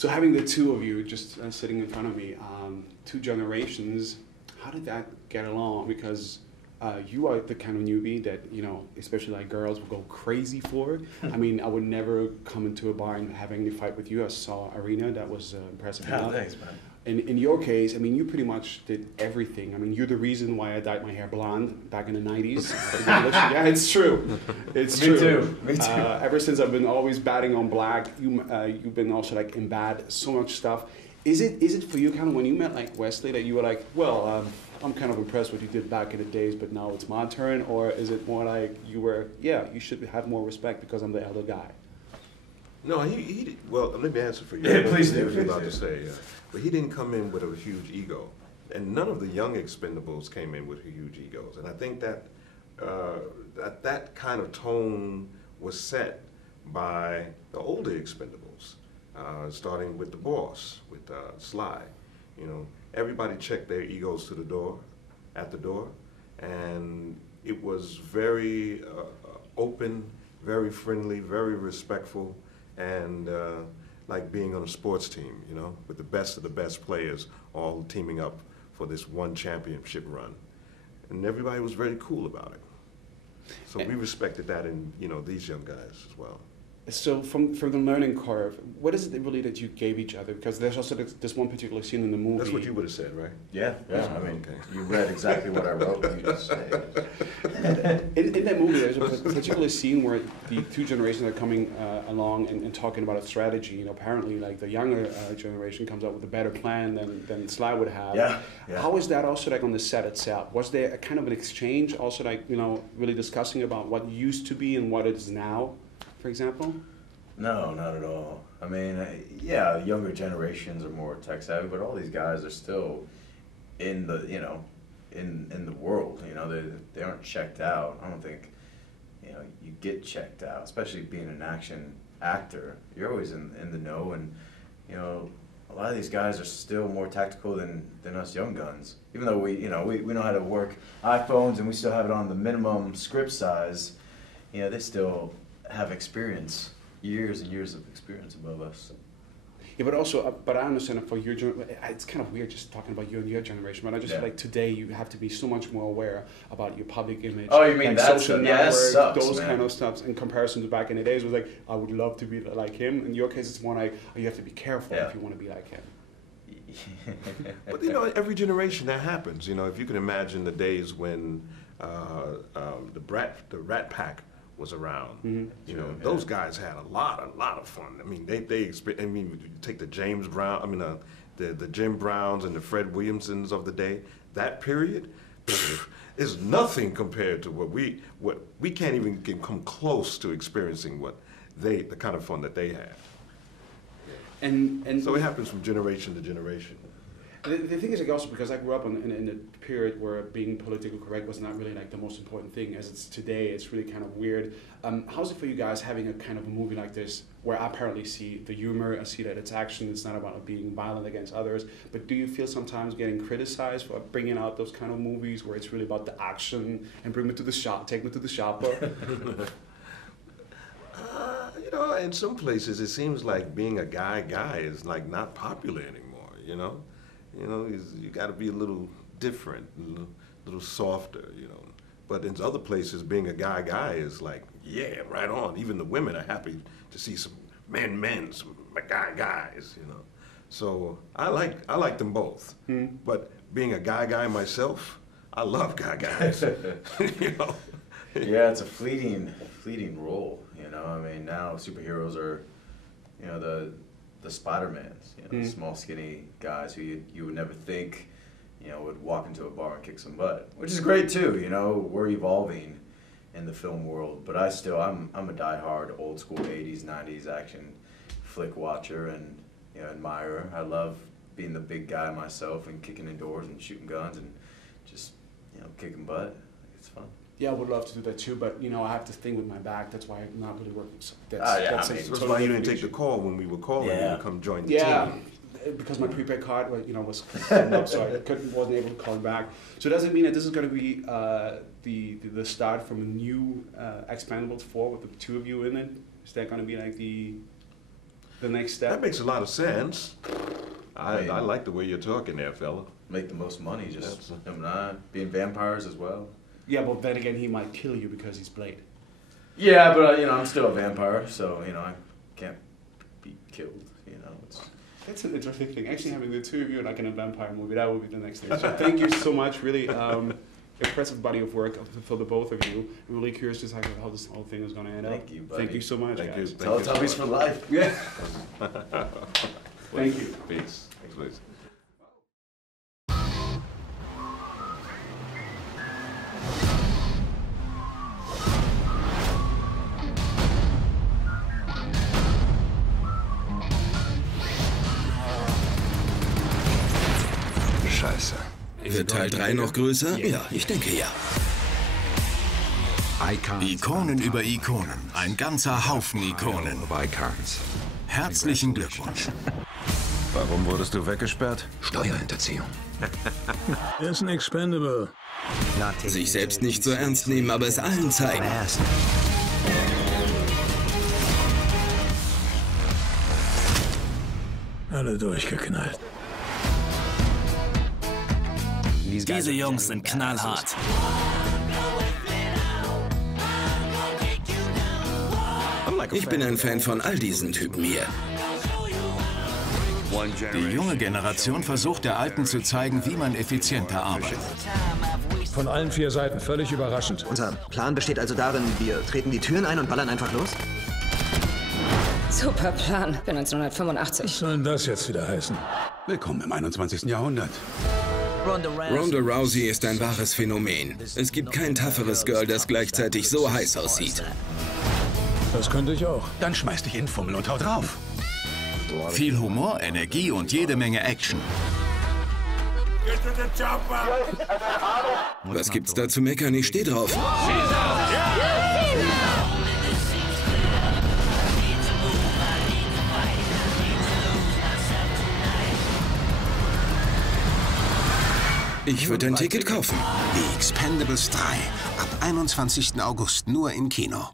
So having the two of you just sitting in front of me, two generations, how did that get along? Because you are the kind of newbie that, you know, especially like girls will go crazy for. I mean, I would never come into a bar and have any fight with you. I saw Arena, that was impressive enough. Thanks, man. In your case, I mean, you pretty much did everything. I mean, you're the rean why I dyed my hair blonde back in the 90s. Yeah, it's true. It's true. Me too. Ever since I've been always batting on black, you've been also like in bad, so much stuff. Is it for you kind of when you met like Wesley that you were like, well, I'm kind of impressed what you did back in the days, but now it's my turn? Or is it more like you were, yeah, you should have more respect because I'm the elder guy? No, he well, let me answer for you. Yeah, please do. I was about to say, but he didn't come in with a huge ego, and none of the young Expendables came in with huge egos. And I think that that kind of tone was set by the older Expendables, starting with the boss, with Sly. You know, everybody checked their egos to the door, at the door, and it was very open, very friendly, very respectful. And like being on a sports team, you know, with the best of the best players all teaming up for this one championship run. And everybody was very cool about it. So we respected that in, you know, these young guys as well. So from the learning curve, what is it really that you gave each other? Because there's also this one particular scene in the movie. That's what you would have said, right? Yeah. I mean, okay. You read exactly what I wrote when you just said. In that movie, there's a particular scene where the two generations are coming along and talking about a strategy. You know, apparently, like the younger generation comes up with a better plan than Sly would have. Yeah. How is that also like on the set itself? Was there a kind of an exchange, also like, you know, really discussing about what used to be and what it is now, for example? No, not at all. I mean, yeah, younger generations are more tech savvy, but all these guys are still in the, you know, in the world. You know, they aren't checked out. I don't think, you know, you get checked out, especially being an action actor. You're always in the know, and you know, a lot of these guys are still more tactical than us young guns. Even though we know how to work iPhones and we still have it on the minimum script size, you know, they still have experience, years and years of experience above us. Yeah, but also, but I understand for your generation, it's kind of weird just talking about you and your generation, but I just feel like today you have to be so much more aware about your public image. Oh, you mean like that social stuff? Yeah, that network, sucks, those man. kind of stuff in comparison to back in the days. It was like, I would love to be like him. In your case, it's more like, you have to be careful if you want to be like him. But you know, every generation that happens. You know, if you can imagine the days when the Rat Pack was around. Mm-hmm. You know, those guys had a lot of fun. I mean, I mean, you take the James Brown. I mean, the Jim Browns and the Fred Williamsons of the day. That period is nothing compared to what we can't even come close to experiencing the kind of fun that they had. And so it happens from generation to generation. The thing is, like, also because I grew up in a period where being politically correct was not really like the most important thing as it's today. It's really kind of weird. How's it for you guys having a kind of a movie like this where I apparently see the humor, I see that it's action, it's not about being violent against others, but do you feel sometimes getting criticized for bringing out those kind of movies where it's really about the action and bring me to the shop, take me to the shopper? You know, in some places it seems like being a guy is like not popular anymore, you know? You know, you got to be a little different, a little softer, you know. But in other places, being a guy is like, yeah, right on. Even the women are happy to see some some guys, you know. So I like them both. Mm. But being a guy myself, I love guys. You know. Yeah, it's a fleeting role. You know, I mean, now superheroes are, you know, the Spider-Mans, you know, small, skinny guys who you would never think, you know, would walk into a bar and kick some butt, which is great too. You know, we're evolving in the film world, but I'm a diehard old school 80s, 90s action flick watcher and, you know, admirer. I love being the big guy myself and kicking in doors and shooting guns and just, you know, kicking butt. It's fun. Yeah, I would love to do that too, but you know, I have this thing with my back. That's why I'm not really working. So that's why you didn't take the call when we were calling you to come join the team. Because my prepaid card, you know, was up, so I wasn't able to call back. So does it mean that this is going to be the start from a new Expendables 4 with the two of you in it? Is that going to be like the? the next step? That makes a lot of sense. I like the way you're talking there, fella. Make the most money, just him and I, being vampires as well. Yeah, but then again, he might kill you because he's Blade. Yeah, but you know, I'm still a vampire, so you know, I can't be killed. You know, That's an interesting thing. Actually, having the two of you like in a vampire movie, that would be the next thing. So thank you so much. Really impressive body of work for the both of you. I'm really curious to talk about how this whole thing is going to end up. Thank you, buddy. Thank you so much, Thank guys. you. Teletubbies for life. Yeah. Thank you. Peace. Thanks, Liz. Scheiße. Wird Teil 3 noch größer? Ja, ich denke ja. Ikonen über Ikonen. Ein ganzer Haufen Ikonen. Herzlichen Glückwunsch. Warum wurdest du weggesperrt? Steuerhinterziehung. Er ist ein Expendable. Sich selbst nicht so ernst nehmen, aber es allen zeigen. Alle durchgeknallt. Diese Jungs sind knallhart. Ich bin ein Fan von all diesen Typen hier. Die junge Generation versucht der Alten zu zeigen, wie man effizienter arbeitet. Von allen 4 Seiten völlig überraschend. Unser Plan besteht also darin, wir treten die Türen ein und ballern einfach los? Super Plan für 1985. Was soll denn das jetzt wieder heißen? Willkommen im 21. Jahrhundert. Ronda Rousey ist ein wahres Phänomen. Es gibt kein tougheres Girl, das gleichzeitig so heiß aussieht. Das könnte ich auch. Dann schmeiß dich in Fummel und hau drauf. Viel Humor, Energie und jede Menge Action. Was gibt's da zu meckern? Ich steh drauf. Ich würde ein Ticket kaufen. Die Expendables 3. Ab 21. August nur im Kino.